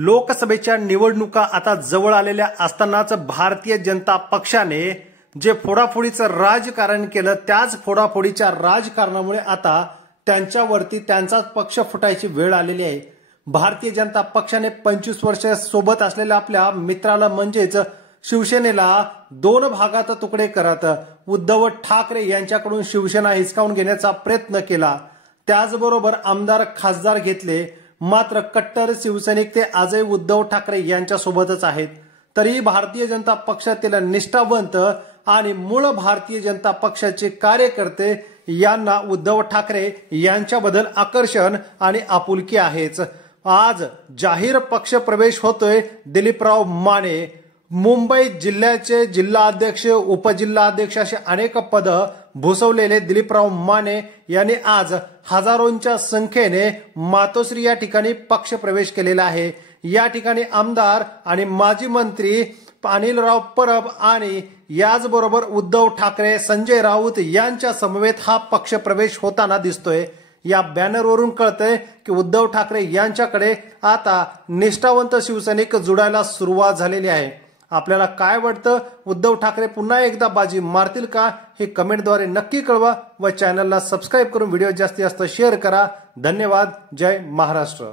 लोकसभेच्या निवडणुका आता जवळ आलेल्या असतानाच भारतीय जनता पक्षाने जे फोडाफोडीचं राजकारण केलं, त्याच फोडाफोडीच्या राजकारणामुळे आता त्यांच्यावरती त्यांचाच पक्ष फुटायची वेळ आलेली आहे। भारतीय जनता पक्षाने 25 वर्ष सोबत असलेल्या आपल्या मित्राला म्हणजेच शिवसेनेला दोन भागात तुकडे करत उद्धव ठाकरे यांच्याकडून शिवसेना हिसकावून घेण्याचा प्रयत्न केला। त्याचबरोबर आमदार खासदार घेतले, मात्र कट्टर शिवसैनिक ते आजही उद्धव ठाकरे यांच्या सोबतच आहेत। तरी भारतीय जनता पक्षातील निष्ठावंत आणि मूळ भारतीय जनता पक्षाचे कार्यकर्ते यांना उद्धव ठाकरे यांच्याबद्दल आकर्षण आणि आपुलकी आहेच। आज जाहीर पक्ष प्रवेश होतोय दिलीपराव माने। मुंबई जिल्ह्याचे जिल्हाध्यक्ष, उपजिल्हाध्यक्ष असे अनेक पद भूषवलेले दिलीपराव माने यांनी आज हजारोंच्या संख्येने मातोश्री या ठिकाणी पक्ष प्रवेश केलेला आहे। या ठिकाणी आमदार आणि माजी मंत्री अनिलराव परब आणि याचबरोबर उद्धव ठाकरे, संजय राऊत यांच्या समवेत हा पक्ष प्रवेश होताना दिसतोय। या बॅनरवरून कळतंय की उद्धव ठाकरे यांच्याकडे आता निष्ठावंत शिवसैनिक जुडायला सुरुवात झालेली आहे। आपल्याला काय वाटतं, उद्धव ठाकरे पुन्हा एकदा बाजी मारतील का, हे कमेंटद्वारे नक्की कळवा व चॅनलला सबस्क्राईब करून व्हिडिओ जास्तीत जास्त शेअर करा। धन्यवाद। जय महाराष्ट्र।